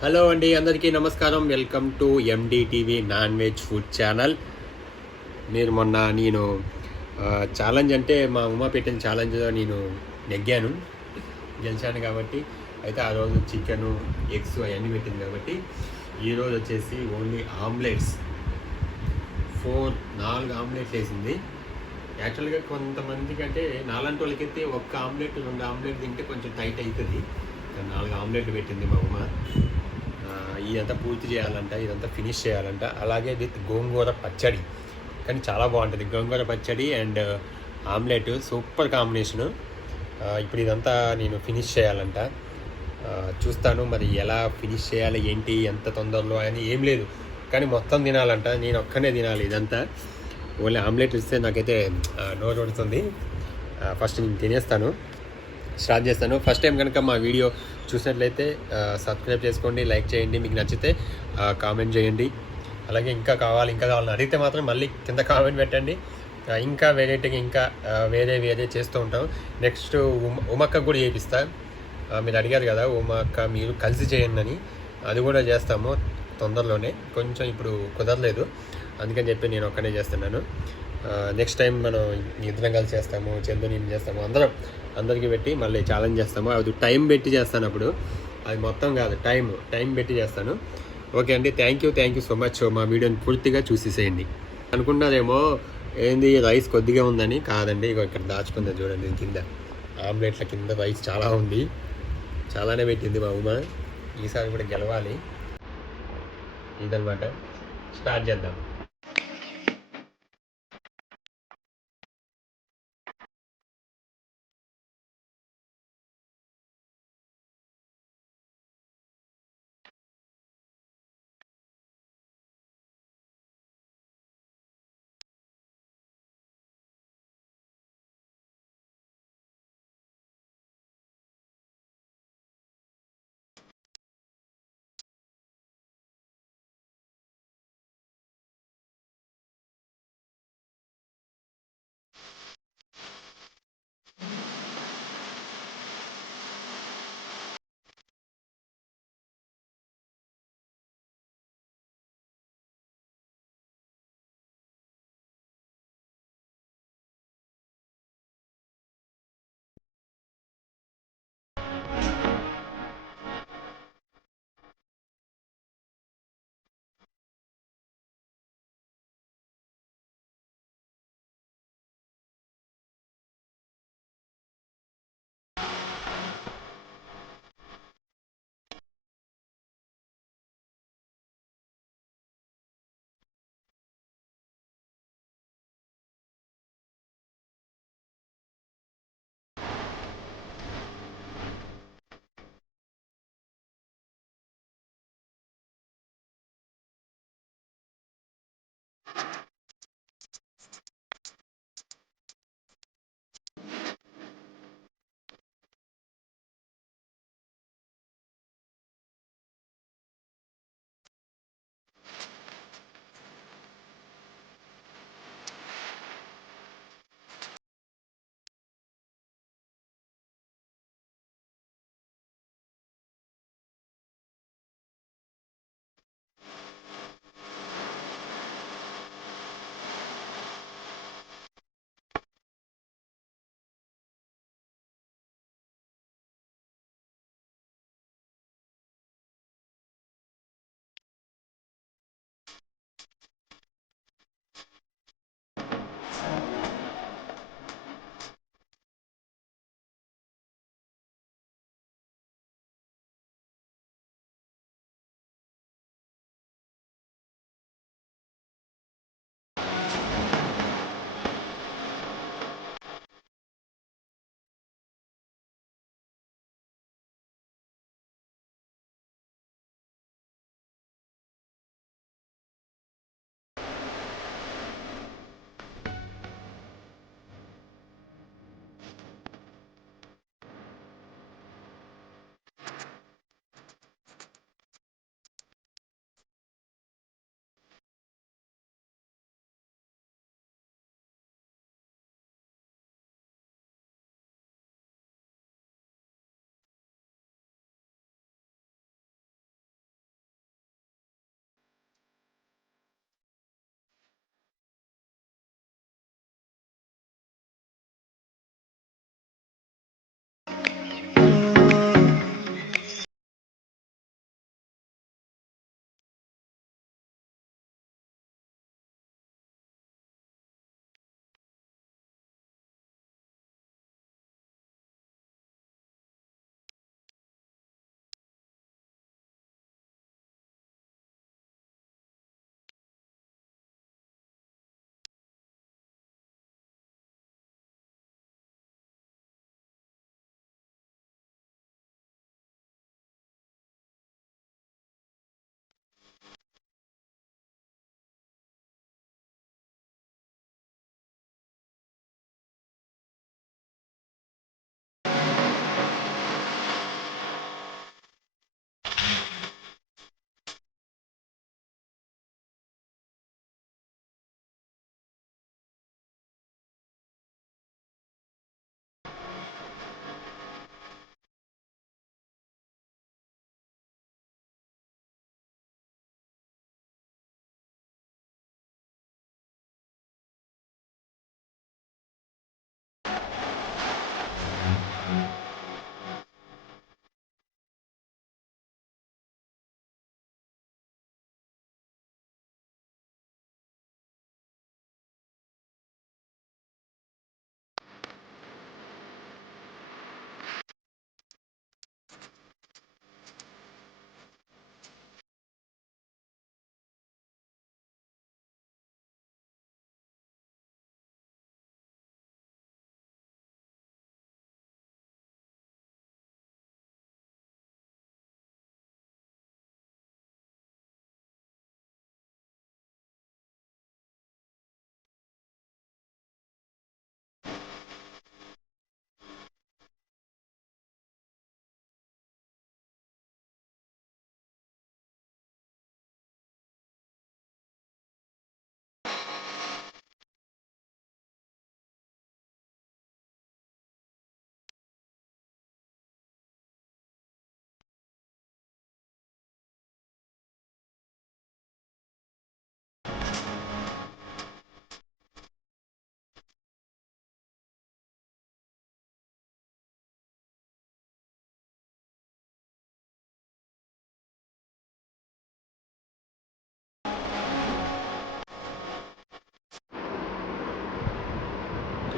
Hello అండి, అందరికీ నమస్కారం. Welcome to MD TV non veg food channel. మీరు మొన్న నేను ఛాలెంజ్ అంటే మా ఉమ్మ పెట్టిన ఛాలెంజ్లో నేను నెగ్గాను, గెలిచాను కాబట్టి అయితే ఆ రోజు చికెను, ఎగ్స్ అవన్నీ పెట్టింది కాబట్టి ఈరోజు వచ్చేసి ఓన్లీ ఆమ్లెట్స్ 4 ఆమ్లెట్స్ వేసింది. యాక్చువల్గా కొంతమందికి అంటే నాలాంటి వాళ్ళకైతే ఒక్క ఆమ్లెట్ 2 ఆమ్లెట్ తింటే కొంచెం టైట్ అవుతుంది. 4 ఆమ్లెట్లు పెట్టింది మా ఉమ్మ. ఇదంతా పూర్తి చేయాలంట, ఇదంతా ఫినిష్ చేయాలంట. అలాగే విత్ గోంగూర పచ్చడి, కానీ చాలా బాగుంటుంది. గోంగూర పచ్చడి అండ్ ఆమ్లెట్ సూపర్ కాంబినేషను. ఇప్పుడు ఇదంతా నేను ఫినిష్ చేయాలంట. చూస్తాను మరి ఎలా ఫినిష్ చేయాలి, ఏంటి, ఎంత తొందరలో అని ఏం లేదు, కానీ మొత్తం తినాలంట. నేను ఒక్కనే తినాలి ఇదంతా. ఓన్లీ ఆమ్లెట్ ఇస్తే నాకైతే నోరు పడుతుంది. ఫస్ట్ నేను తినేస్తాను, స్టార్ట్ చేస్తాను. ఫస్ట్ టైం కనుక మా వీడియో చూసినట్లయితే సబ్స్క్రైబ్ చేసుకోండి, లైక్ చేయండి, మీకు నచ్చితే కామెంట్ చేయండి. అలాగే ఇంకా కావాలని అడిగితే మాత్రం మళ్ళీ కింద కామెంట్ పెట్టండి. ఇంకా వెరైటీగా ఇంకా వేరే చేస్తూ ఉంటాం. నెక్స్ట్ ఉమక్క కూడా చేపిస్తా. మీరు అడిగారు కదా ఉమక్క, మీరు కలిసి చేయండి అని, అది కూడా చేస్తాము తొందరలోనే. కొంచెం ఇప్పుడు కుదరలేదు, అందుకని చెప్పి నేను ఒక్కనే చేస్తున్నాను. నెక్స్ట్ టైం మనం ఇద్దరం కలిసి చేస్తాము, చందు నేను చేస్తాము, అందరికీ పెట్టి మళ్ళీ ఛాలెంజ్ చేస్తాము. అది టైం పెట్టి చేస్తాను, అప్పుడు అది మొత్తం కాదు, టైం పెట్టి చేస్తాను. ఓకే అండి, థ్యాంక్ యూ సో మచ్. మా వీడియోని పూర్తిగా చూసేసేయండి. అనుకున్నారేమో ఏంది రైస్ కొద్దిగా ఉందని. కాదండి, ఇక ఇక్కడ దాచుకుందా చూడండి, కింద ఆమ్లెట్ల కింద రైస్ చాలా ఉంది, చాలానే పెట్టింది మా ఉమ. ఈసారి కూడా గెలవాలి, ఇదనమాట. స్టార్ట్ చేద్దాం.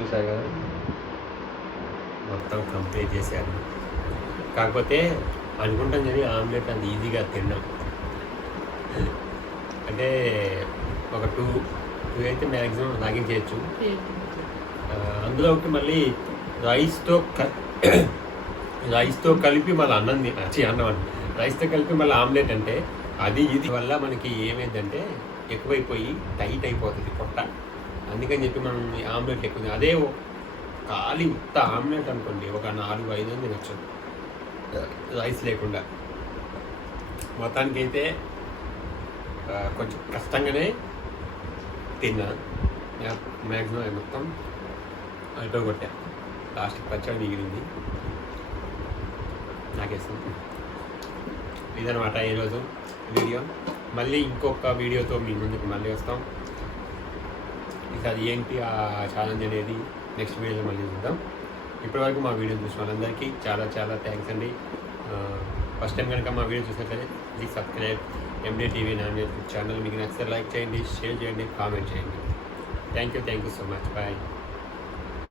చూసారు కదా, మొత్తం కంప్లీట్ చేశారు. కాకపోతే అనుకుంటాం కానీ ఆమ్లెట్ అంత ఈజీగా తిన్నాం. అంటే ఒక టూ అయితే మ్యాక్సిమం లాగించేయచ్చు. అందులో ఒకటి మళ్ళీ రైస్తో కలిపి మళ్ళీ అన్నం రైస్తో కలిపి మళ్ళీ ఆమ్లెట్ అంటే అది ఇది వల్ల మనకి ఏమైందంటే ఎక్కువైపోయి టైట్ అయిపోతుంది పొట్ట. అందుకని చెప్పి మనం ఈ ఆమ్లెట్ ఎక్కువ, అదే ఖాళీ ఉత్త ఆమ్లెట్ అనుకోండి ఒక 4-5 తినచ్చు రైస్ లేకుండా. మొత్తానికైతే కొంచెం కష్టంగానే తిన్నా. మ్యాక్సిమం మొత్తం అటో కొట్టా. లాస్ట్కి పచ్చడి మిగిలింది నాకేస్తుంది. ఇదనమాట ఈరోజు వీడియో. మళ్ళీ ఇంకొక వీడియోతో మీ ముందుకు మళ్ళీ వస్తాం. ఇక అది ఏంటి ఆ ఛాలెంజ్ అనేది నెక్స్ట్ వీడియోలో మళ్ళీ చూద్దాం. ఇప్పటివరకు మా వీడియో చూసిన వాళ్ళందరికీ చాలా చాలా థ్యాంక్స్ అండి. ఫస్ట్ టైం కనుక మా వీడియో చూసినట్లయితే ప్లీజ్ సబ్స్క్రైబ్ ఎండి టీవీ నాన్ యూట్యూబ్ ఛానల్. మీకు నచ్చితే లైక్ చేయండి, షేర్ చేయండి, కామెంట్ చేయండి. Thank you so much. Bye.